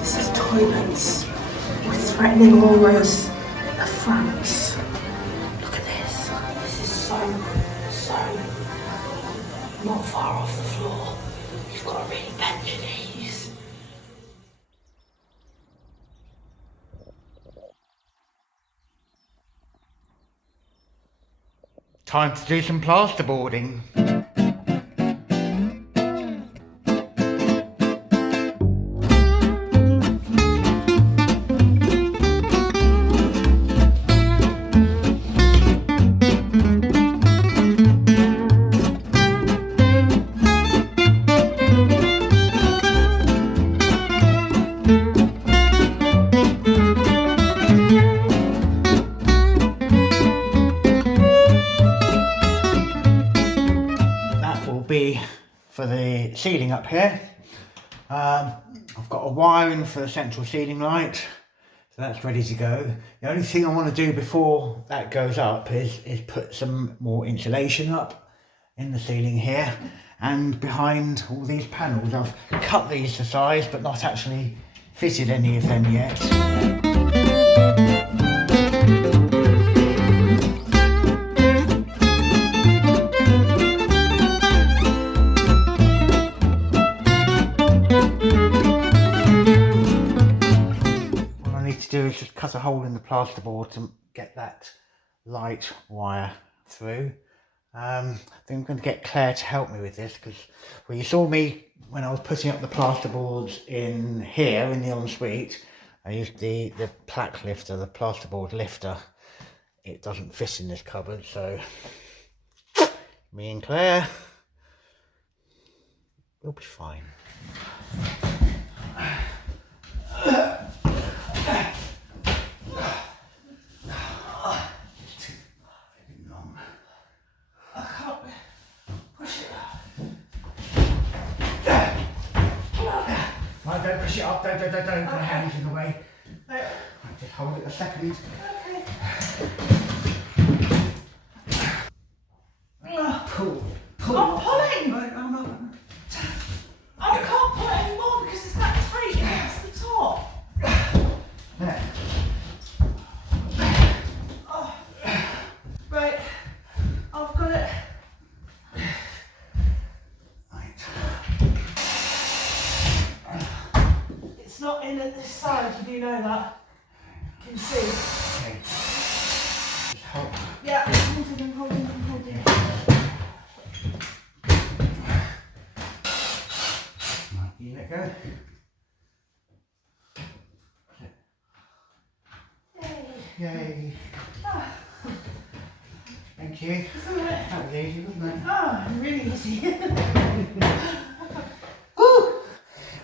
This is toilets with threatening auras of France. Look at this. This is so not far off the floor. You've got to really bend your knees. Time to do some plasterboarding. For the ceiling up here, I've got a wiring for the central ceiling light, so that's ready to go. The only thing I want to do before that goes up is put some more insulation up in the ceiling here and behind all these panels. I've cut these to size but not actually fitted any of them yet. Do is just cut a hole in the plasterboard to get that light wire through. I think I'm going to get Claire to help me with this, because well, you saw me when I was putting up the plasterboards in here in the ensuite. I used the plaque lifter, the plasterboard lifter. It doesn't fit in this cupboard, so me and Claire, we'll be fine. Don't push it up, don't put my hands in the way. Right, just hold it a second. Okay. Pull. I'm pulling! Right, I'm not. I can't pull it anymore because it's that tight against the top. There. Oh. Right, I've got it. It's not in at this side, you do know that. Can you see? Okay. Just hold. Yeah, I'm holding. Right, you let go. Yay. Ah. Thank you. That was easy, wasn't it? Oh, really easy. Woo!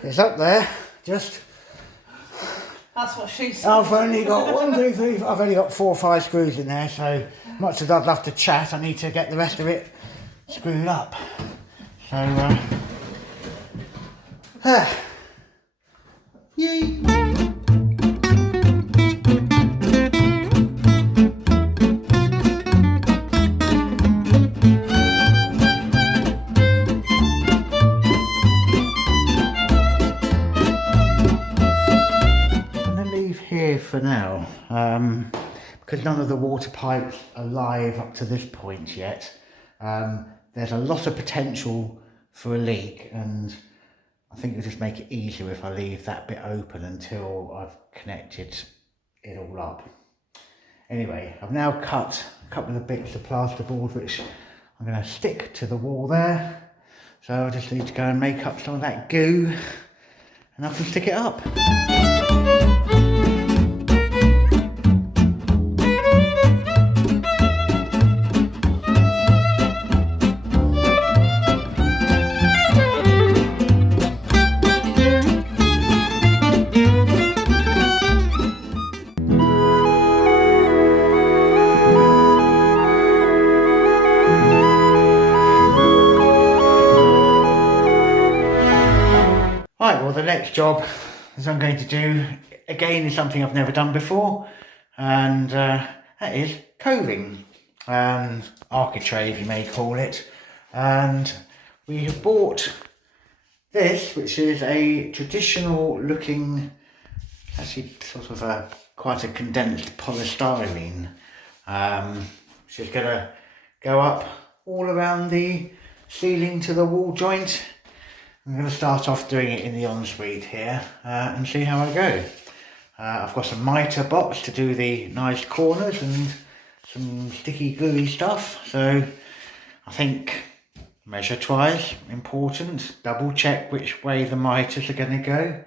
It's up there. Just. That's what she said. I've only got 1, 2, 3. I've only got 4 or 5 screws in there, so much as I'd love to chat, I need to get the rest of it screwed up. So, yay! Here for now, because none of the water pipes are live up to this point yet. There's a lot of potential for a leak, and I think it'll just make it easier if I leave that bit open until I've connected it all up. Anyway, I've now cut a couple of bits of plasterboard which I'm going to stick to the wall there, so I just need to go and make up some of that goo and I can stick it up. Right, well the next job that I'm going to do again is something I've never done before, and that is coving, and architrave you may call it. And we have bought this, which is a traditional looking, actually sort of quite a condensed polystyrene, which is going to go up all around the ceiling to the wall joint. I'm going to start off doing it in the ensuite here and see how I go. I've got some mitre box to do the nice corners and some sticky gluey stuff, so I think measure twice, important, double check which way the mitres are going to go,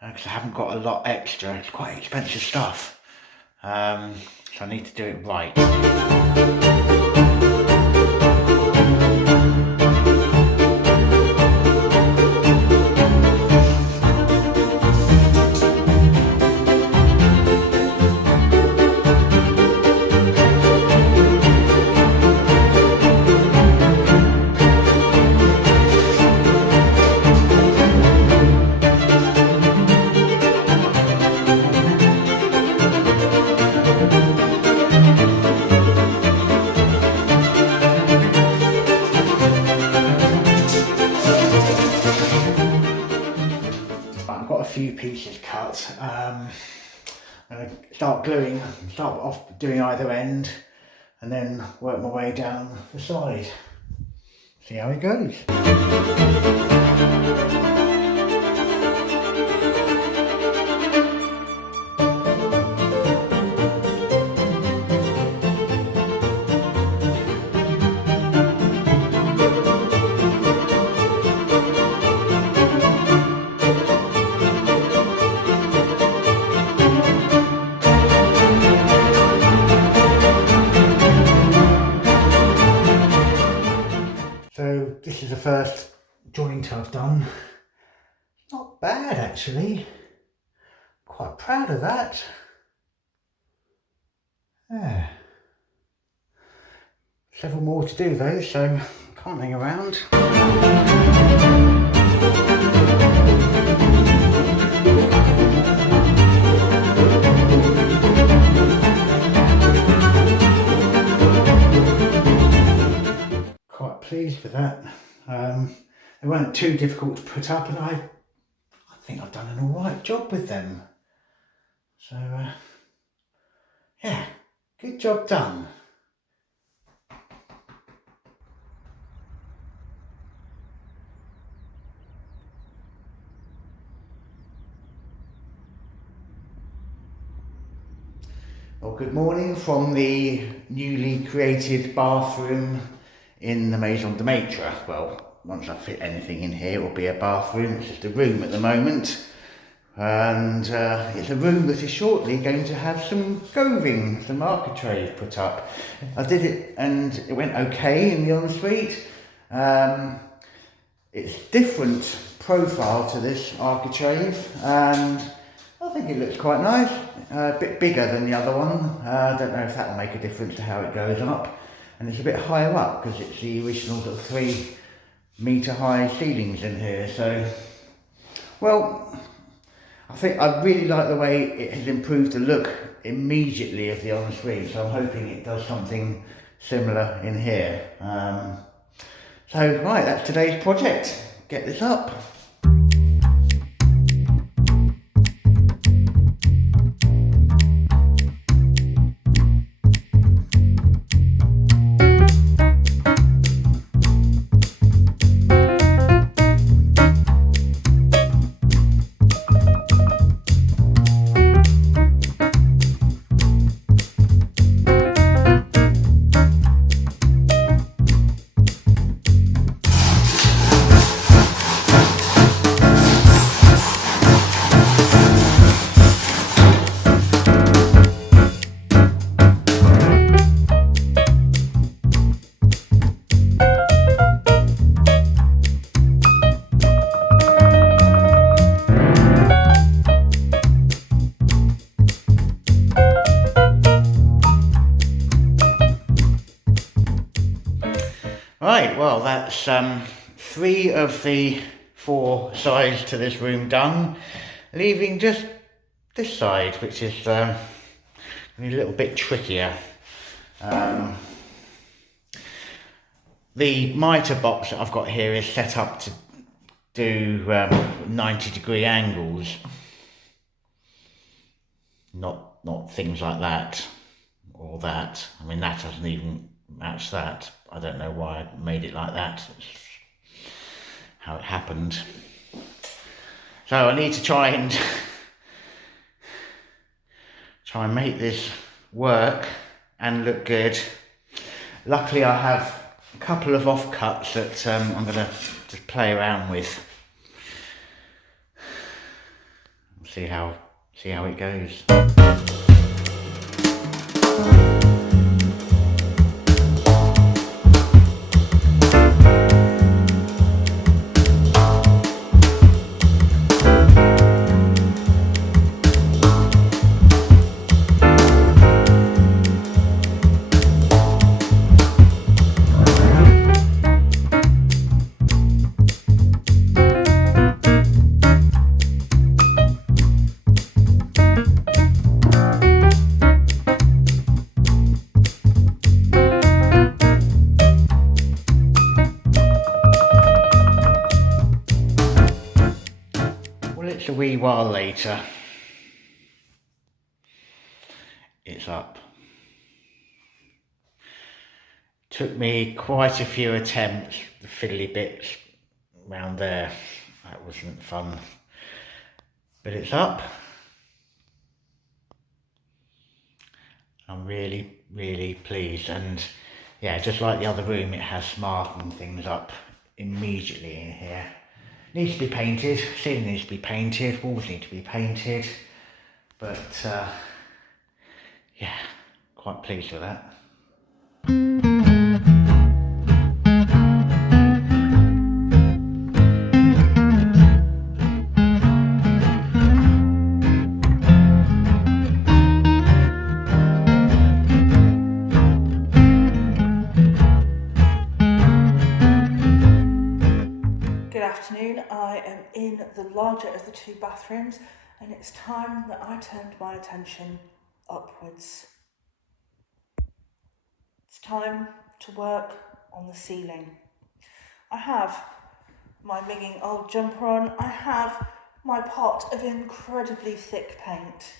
because I haven't got a lot extra. It's quite expensive stuff, so I need to do it right. I've got a few pieces cut. I'm going to start gluing, start off doing either end and then work my way down the side. See how it goes. So this is the first joint I've done. Not bad actually. Quite proud of that. Yeah. Several more to do though, so can't hang around. Quite pleased with that. They weren't too difficult to put up, and I think I've done an alright job with them. So yeah, good job done. Well, good morning from the newly created bathroom in the Maison de Maitre. Well, once I fit anything in here, it will be a bathroom. It's just a room at the moment. And it's a room that is shortly going to have some coving, some architrave put up. I did it and it went okay in the ensuite. It's different profile to this architrave, and I think it looks quite nice. A bit bigger than the other one. I don't know if that will make a difference to how it goes up. And it's a bit higher up because it's the original sort of 3 metre high ceilings in here. So, well, I think I really like the way it has improved the look immediately of the ensuite. So I'm hoping it does something similar in here. So right, that's today's project. Get this up. Right, well that's 3 of the 4 sides to this room done, leaving just this side, which is a little bit trickier. The mitre box that I've got here is set up to do 90-degree angles, not things like that or that. I mean, that doesn't even match that. I don't know why I made it like that. It's how it happened. So I need to try and make this work and look good. Luckily, I have a couple of offcuts that I'm going to just play around with. See how it goes. It's a wee while later. It's up. Took me quite a few attempts, the fiddly bits around there. That wasn't fun. But it's up. I'm really, really pleased. And yeah, just like the other room, it has smartened things up immediately in here. Needs to be painted, ceiling needs to be painted, walls need to be painted, but yeah, quite pleased with that. I am in the larger of the 2 bathrooms, and it's time that I turned my attention upwards. It's time to work on the ceiling. I have my minging old jumper on. I have my pot of incredibly thick paint.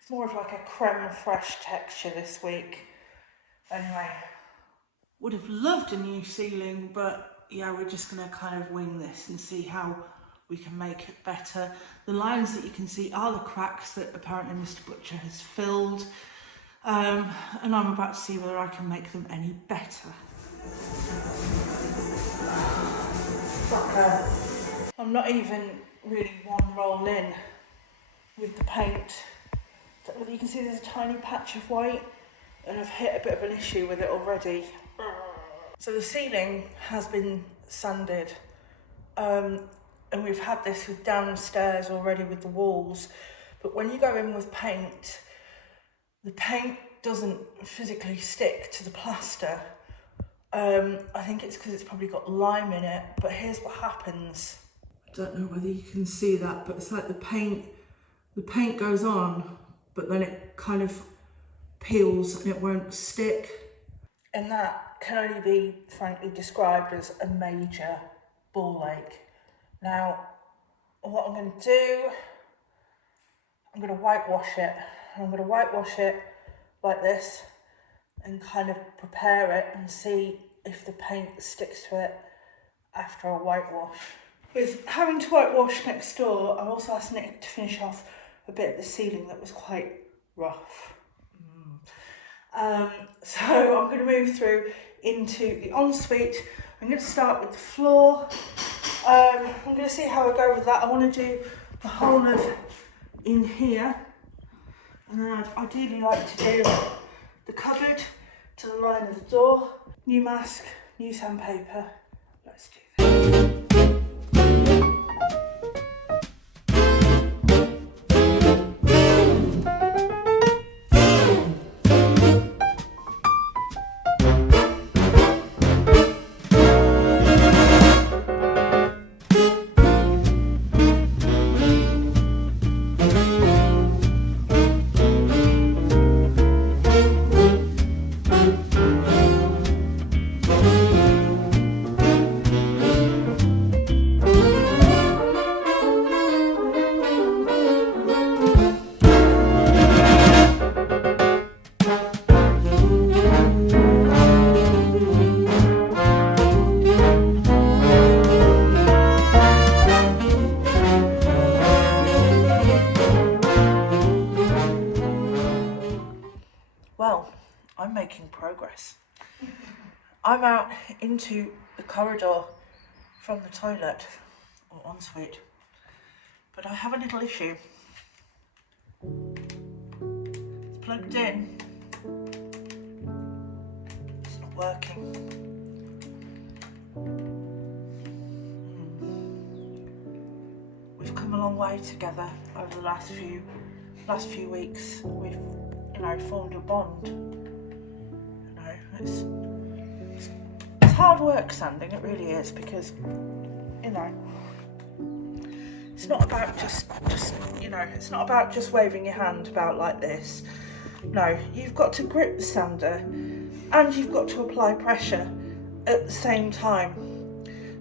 It's more of like a creme fraiche texture this week. Anyway, would have loved a new ceiling, but yeah, we're just going to kind of wing this and see how we can make it better. The lines that you can see are the cracks that apparently Mr. Butcher has filled, and I'm about to see whether I can make them any better. I'm not even really one roll in with the paint. You can see there's a tiny patch of white, and I've hit a bit of an issue with it already. So the ceiling has been sanded, and we've had this with downstairs already with the walls, but when you go in with paint, the paint doesn't physically stick to the plaster. I think it's because it's probably got lime in it, but here's what happens. I don't know whether you can see that, but it's like the paint goes on, but then it kind of peels and it won't stick. And that can only be frankly described as a major ball ache. Now, what I'm going to do, I'm going to whitewash it. I'm going to whitewash it like this and kind of prepare it and see if the paint sticks to it after a whitewash. With having to whitewash next door, I also asked Nick to finish off a bit of the ceiling that was quite rough. So I'm going to move through into the ensuite. I'm going to start with the floor. I'm going to see how I go with that. I want to do the whole of in here, and then I'd ideally like to do the cupboard to the line of the door. New mask, new sandpaper. Let's do this. progress. I'm out into the corridor from the toilet, or ensuite, but I have a little issue. It's plugged in. It's not working. We've come a long way together over the last few weeks. We've, formed a bond. It's hard work sanding, it really is, because it's not about just it's not about just waving your hand about like this. No, you've got to grip the sander and you've got to apply pressure at the same time.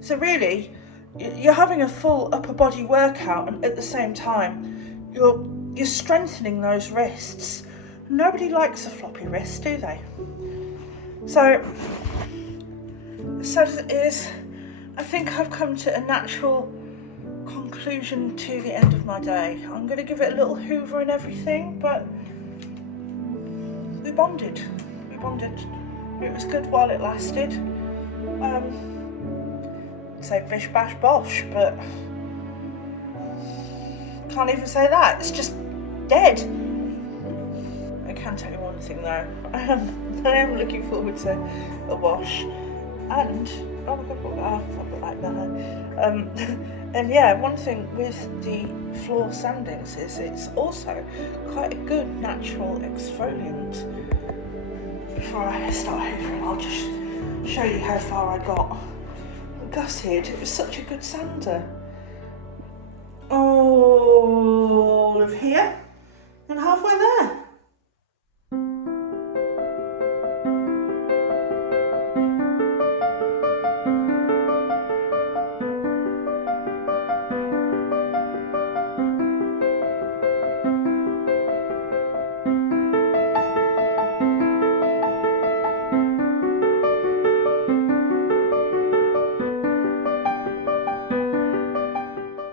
So really, you're having a full upper body workout, and at the same time you're strengthening those wrists. Nobody likes a floppy wrist, do they? So, as sad as it is, I think I've come to a natural conclusion to the end of my day. I'm going to give it a little hoover and everything, but we bonded. It was good while it lasted. Say Bish, Bash, Bosch, but can't even say that. It's just dead. I can tell you one thing though. I am looking forward to a wash, and oh my god, I'll put that down. And yeah, one thing with the floor sandings is it's also quite a good natural exfoliant. Before I start hoovering, I'll just show you how far I got. Gutted, it was such a good sander. All of here and halfway there.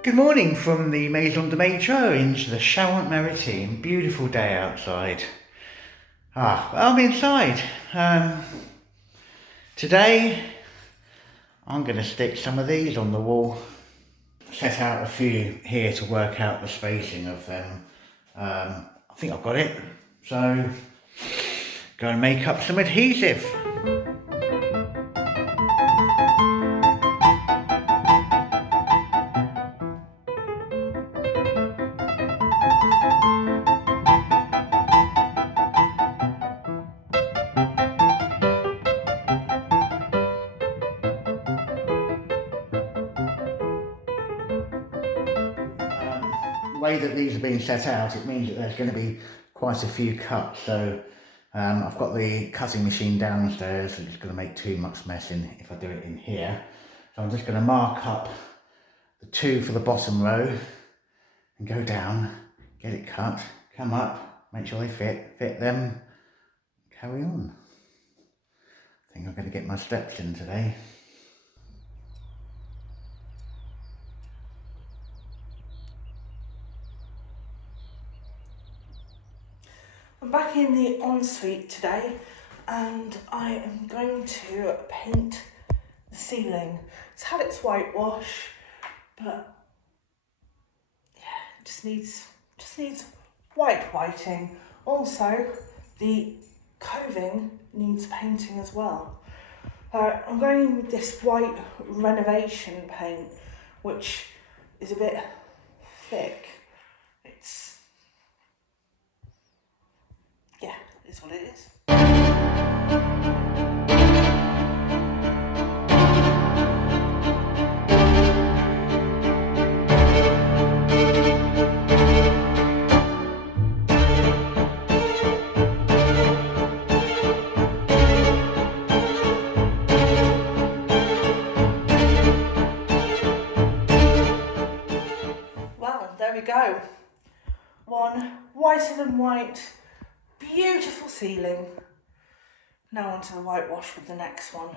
Good morning from the Maison de Metro into the Charente-Maritime. Beautiful day outside. I'm inside. Today I'm going to stick some of these on the wall. Set out a few here to work out the spacing of them. I think I've got it. So go and make up some adhesive. The way that these are being set out, it means that there's going to be quite a few cuts. So I've got the cutting machine downstairs, and it's going to make too much mess if I do it in here. So I'm just going to mark up the 2 for the bottom row and go down, get it cut, come up, make sure they fit them, carry on. I think I'm going to get my steps in today. I'm back in the ensuite today, and I am going to paint the ceiling. It's had its whitewash, but yeah, it just needs whiting. Also, the coving needs painting as well. I'm going in with this white renovation paint, which is a bit thick. Yeah, it's what it is. Well, there we go. One whiter than white, beautiful ceiling. Now onto the whitewash with the next one.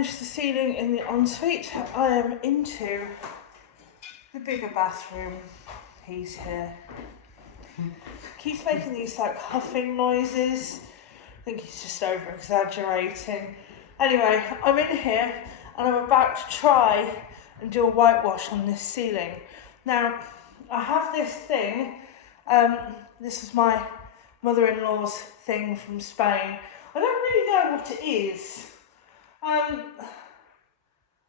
finished the ceiling in the ensuite, I am into the bigger bathroom. He's here. Keeps making these like huffing noises. I think he's just over exaggerating. Anyway, I'm in here and I'm about to try and do a whitewash on this ceiling. Now, I have this thing. This is my mother-in-law's thing from Spain. I don't really know what it is. I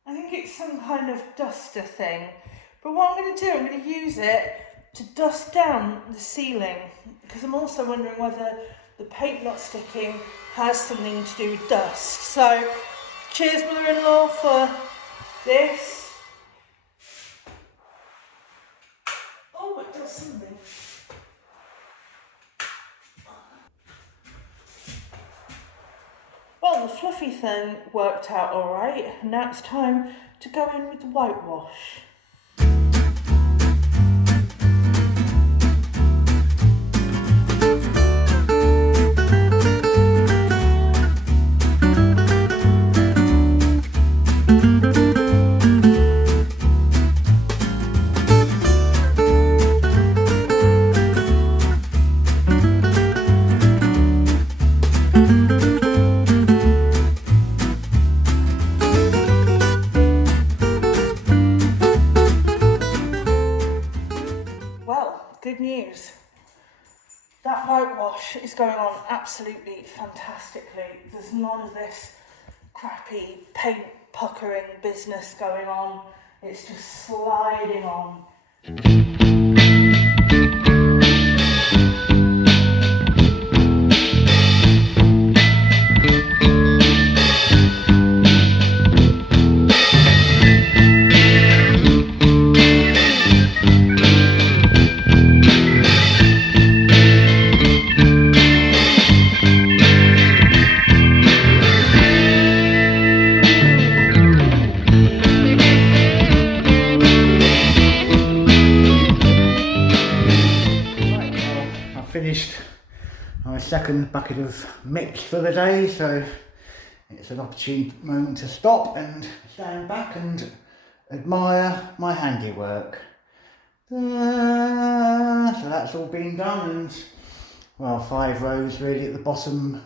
think it's some kind of duster thing. But what I'm going to do, I'm going to use it to dust down the ceiling, because I'm also wondering whether the paint not sticking has something to do with dust. So, cheers mother-in-law for this. Oh, it does something. Well, the fluffy thing worked out alright. Now it's time to go in with the whitewash. Good news. That whitewash is going on absolutely fantastically. There's none of this crappy paint puckering business going on. It's just sliding on. Finished my second bucket of mix for the day, so it's an opportune moment to stop and stand back and admire my handiwork. So that's all been done, and well, 5 rows really at the bottom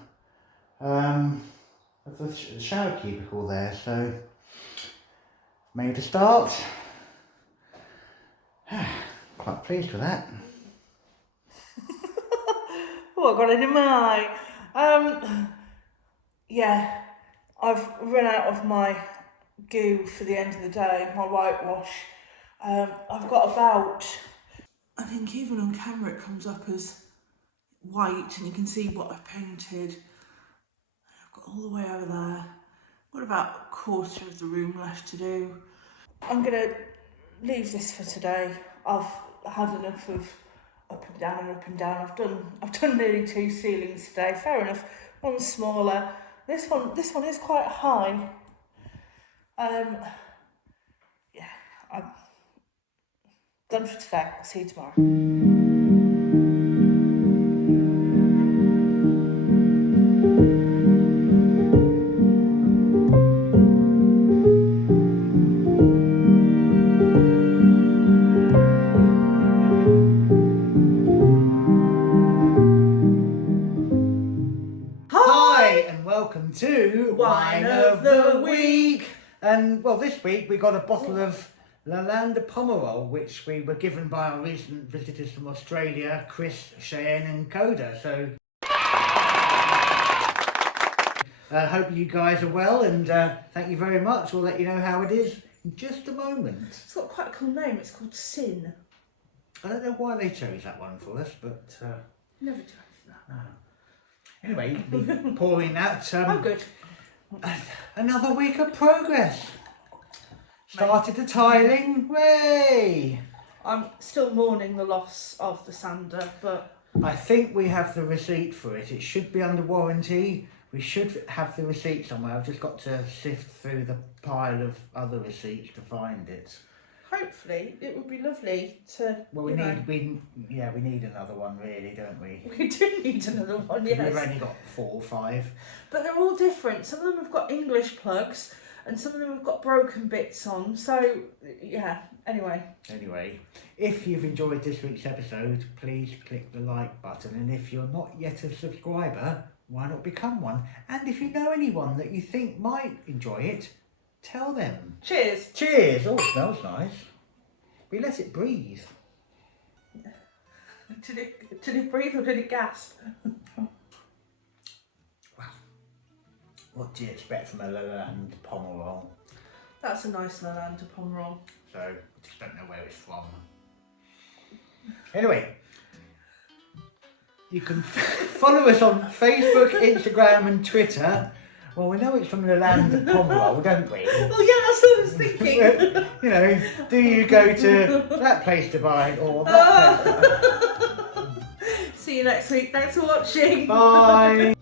of the shower cubicle there, so made a start. Quite pleased with that. Oh, I got it in my eye. Yeah, I've run out of my goo for the end of the day, my whitewash. I've got about, I think even on camera it comes up as white and you can see what I've painted. I've got all the way over there. Got about a quarter of the room left to do. I'm gonna leave this for today. I've had enough of up and down and up and down. I've done nearly 2 ceilings today. Fair enough. One's smaller. This one is quite high. Yeah, I'm done for today. I'll see you tomorrow. Welcome to Wine of the Week. And well, this week we got a bottle of Lalande Pomerol, which we were given by our recent visitors from Australia, Chris, Cheyenne and Coda. So hope you guys are well, and thank you very much. We'll let you know how it is in just a moment. It's got quite a cool name. It's called Sin. I don't know why they chose that one for us, but Never chose that. No. Anyway, you can be pouring that. Oh, good. Another week of progress. Started the tiling. Way. I'm still mourning the loss of the sander, but I think we have the receipt for it. It should be under warranty. We should have the receipt somewhere. I've just got to sift through the pile of other receipts to find it. Hopefully, it would be lovely to. Well, we need another one, really, don't we? We do need another one, yes. We've only got 4 or 5. But they're all different. Some of them have got English plugs, and some of them have got broken bits on. So yeah, anyway, if you've enjoyed this week's episode, please click the like button, and if you're not yet a subscriber, why not become one? And if you know anyone that you think might enjoy it, tell them. cheers. Cheers! Oh, it smells nice. We let it breathe. Did it breathe or did it gasp? Wow. What do you expect from a Lalande Pomerol? That's a nice Lalande Pomerol. So, I just don't know where it's from. Anyway, you can follow us on Facebook, Instagram and Twitter. Well, we know it's from Lalande Pomerol, don't we? Oh yeah, that's what I was thinking. You know, do you go to that place to buy it or that place? See you next week. Thanks for watching. Bye.